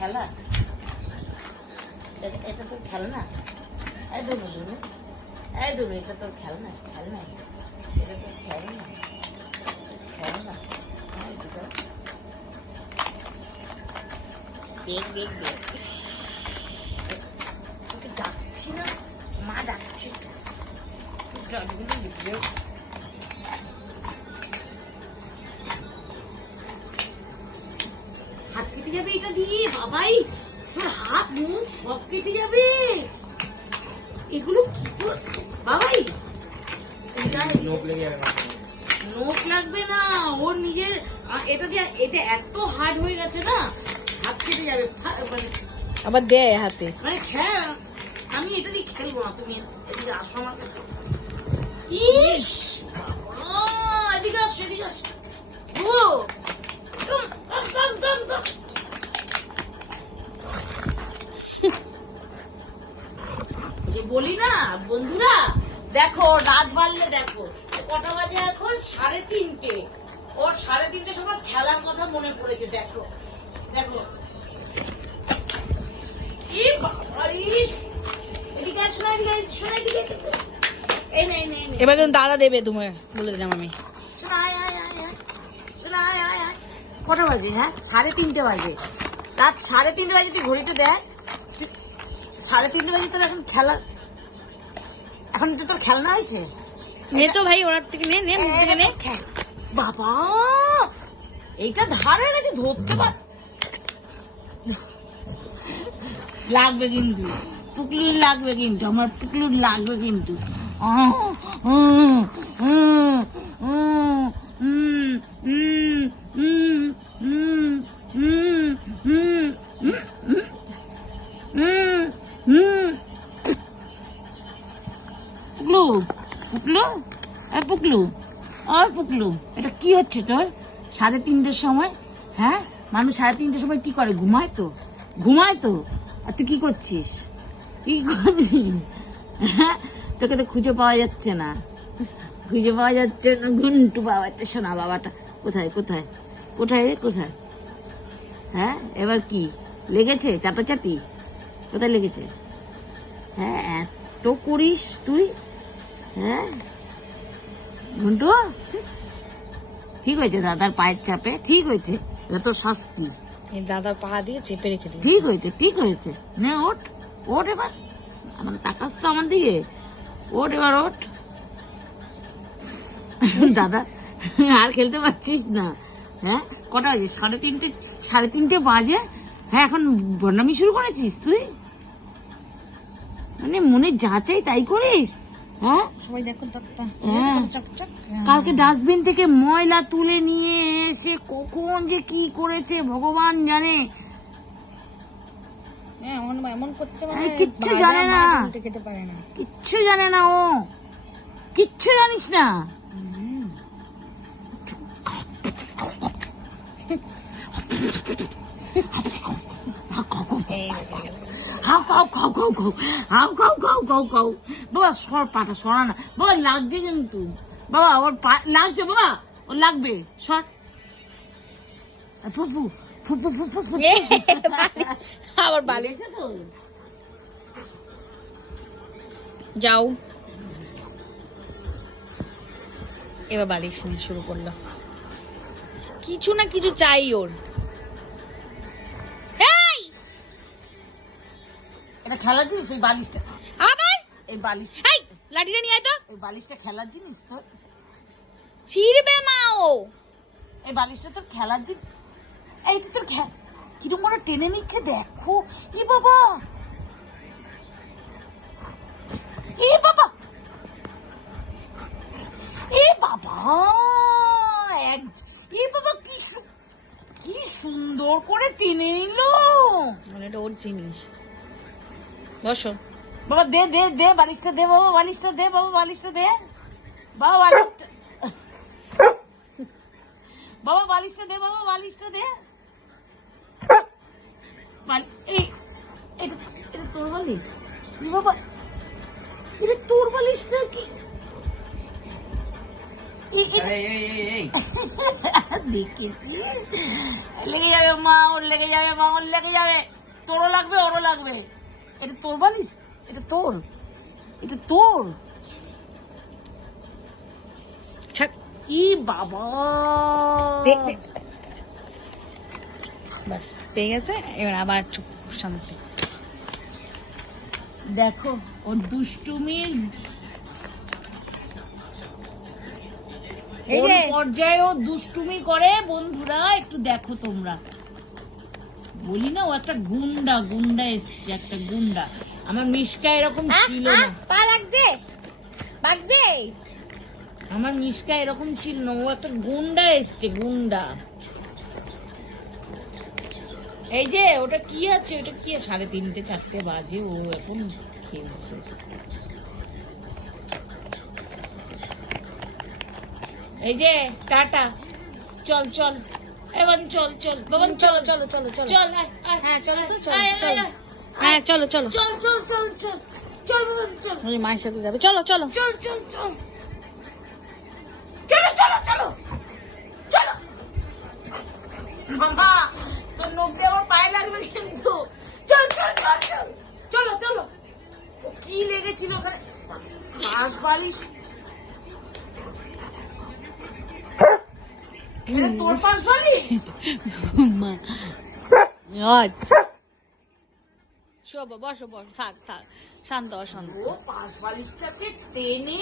খেলা, এটা তোর খেলনা। এই ধরু ধরু, এই ধরু, এটা তোর খেলনা, খেলনা, এটা তোর খেলনা, খেলনা। দেখ দেখ দেখ, তোকে ডাকছি না, মা ডাকছে তো, তুই ডাকবি না দেখবে। হাত কেটে যাবে এটা দিয়ে বাবাই, তোর হাত মুখ সব কেটে যাবে এগুলো কি করে বাবাই। নোখ লাগবে না, ওর নিজের এটা দিয়ে, এটা এত হার্ড হয়ে গেছে না, হাত কেটে যাবে। মানে আবার দেয় হাতে, মানে হ্যাঁ, আমি এটা দিয়ে খেলবো না, তুমি এদিকে আসো আমার কাছে। ইস এদিকে আসো, এদিকে আসো। ও বলি না বন্ধুরা, দেখো রাত বাড়লে দেখো কটা বাজে এখন, 3:30। ওর 3:30 সময় খেলার কথা মনে পড়েছে। দেখো দেখো, এবার কিন্তু দাদা দেবে তোমাকে বলে দিলাম আমি। কটা বাজে? হ্যাঁ 3:30 বাজে, রাত 3:30 বাজে। তুই ঘড়িতে দেখ, 3:30 বাজে। তোর এখন খেলা, এখন তো তোর খেলনা হয়েছে। নে তো ভাই ওনার থেকে নে, নে মুখ থেকে নে। বাবা এইটা ধার হয়ে গেছে, ধরতে পার লাগবে কিন্তু, পুকলুর লাগবে কিন্তু, আমার পুকলুর লাগবে কিন্তু। পুকলু পুকলু, পুকলু, পুকলু, এটা কি হচ্ছে তোর 3:30 সময়? হ্যাঁ মানুষ 3:30 সময় কি করে? ঘুমায় তো, ঘুমায় তো। আর তুই কি করছিস, কি করছিস? হ্যাঁ তোকে তো খুঁজে পাওয়া যাচ্ছে না, খুঁজে পাওয়া যাচ্ছে না। ঘুন্টু বাবাটা, শোনা বাবাটা কোথায় কোথায় কোথায় রে কোথায়? হ্যাঁ এবার কি লেগেছে? চাটাচাটি কোথায় লেগেছে? হ্যাঁ এত করিস তুই? হ্যাঁ ঘন্টু ঠিক হয়েছে, দাদার পায়ের চাপে ঠিক হয়েছে, এটা তোর শাস্তি। দাদার পা দিয়ে চেপে রেখে দিই। ঠিক হয়েছে, ঠিক হয়েছে। নে ওঠ, ওঠ এবার, আমার তাকাস তো আমার দিকে, ওঠ এবার, ওঠ। দাদা আর খেলতে পারছিস না? হ্যাঁ কটা বাজে? 3:30, 3:30 বাজে। হ্যাঁ এখন বদনামি শুরু করেছিস তুই, মানে মনে যা চাই তাই করিস। হ্যাঁ সবাই দেখো, হ্যাঁ কালকে ডাস্টবিন থেকে ময়লা তুলে নিয়ে এসে কখন যে কি করেছে ভগবান জানে। এমন করছে, কিচ্ছু জানে না, খেতে পারে না, কিচ্ছু জানে না ও, কিচ্ছু জানিস না। বাবা সর পাটা, সরা না বাবা, লাগছে কিন্তু বাবা, ওর পা লাগছে বাবা, ওর লাগবে, সর। ফুফু ফুফু ফুফু ফুফু আবার বালি লেগেছে তো। যাও, এবার বালিশ নিয়ে শুরু করলো, কিছু না কিছু চাই ওর। এটা খেলার জিনিস, এই বালিশটা, আবার এই বালিশ, লাঠিটা নিয়ে আয় তো। এই বালিশটা খেলার জিনিস তো, ছিড়বে মা ও। এই বালিশটা তোর খেলার জিনিস, এইটা তোর কিরকম করে টেনে নিচ্ছে দেখো। এ বাবা, এ বাবা, এ বাবা, এ বাবা কি সুন্দর করে টেনে নিল। মানে এটা ওর জিনিস। বসো বাবা, দে দে দে বালিশটা দে বাবা, বালিশটা দে বাবা, বালিশটা দে বাবা, বালিশটা বাবা, বালিশটা দে বাবা, বালিশটা দে। এটা তোর বালিশ বাবা, এটা তোর বালিশ নাকি? দেখেছি লেগে যাবে মা, ওর লেগে যাবে মা, ওর লেগে যাবে। তোরও লাগবে, ওরও লাগবে। এটা তোর বালিশ, এটা তোর, এটা তোর। ছাড়। ই বাবা, ব্যাস পেয়ে গেছে, এবার আবার চুপ, শান্তি। দেখো ওর দুষ্টুমির এই যে পর্যায়ে ও দুষ্টুমি করে বন্ধুরা, একটু দেখো তোমরা। বলি না ও একটা গুন্ডা, গুন্ডা এসছে, একটা গুন্ডা। আমার মিশকা এরকম ছিল না, পা লাগছে, লাগছে। আমার মিশকা এরকম ছিল না, ও একটা গুন্ডা এসছে, গুন্ডা। এই যে ওটা কি আছে, ওটা কি? 3:30 4টে বাজে, ও এখন খেলছে। এই যে টাটা, চল চল এবার, চল চল বাবান, চল চলো চলো চলো চল, আয়, আয়, হ্যাঁ চলো তো, আয়, চলো আয়, চলো। আয়, হ্যাঁ চলো চলো, চল চল চল চল চল বাবান, চল ওই মায়ের সাথে যাবে, চলো চলো। চল চল চল, চলো চলো চলো চলো। মামা তোর নখ দিয়ে আমার পায়ে লাগবে কিন্তু। চল চল চল চল, চলো চলো। ও কি লেগেছিল ওখানে? পাশ বালিশ, এটা তোর পাশ বালিশ? মা শোবো, বসো বসো, থাক থাক, শান্ত শান্ত। ও পাশ বালিশটাকে টেনে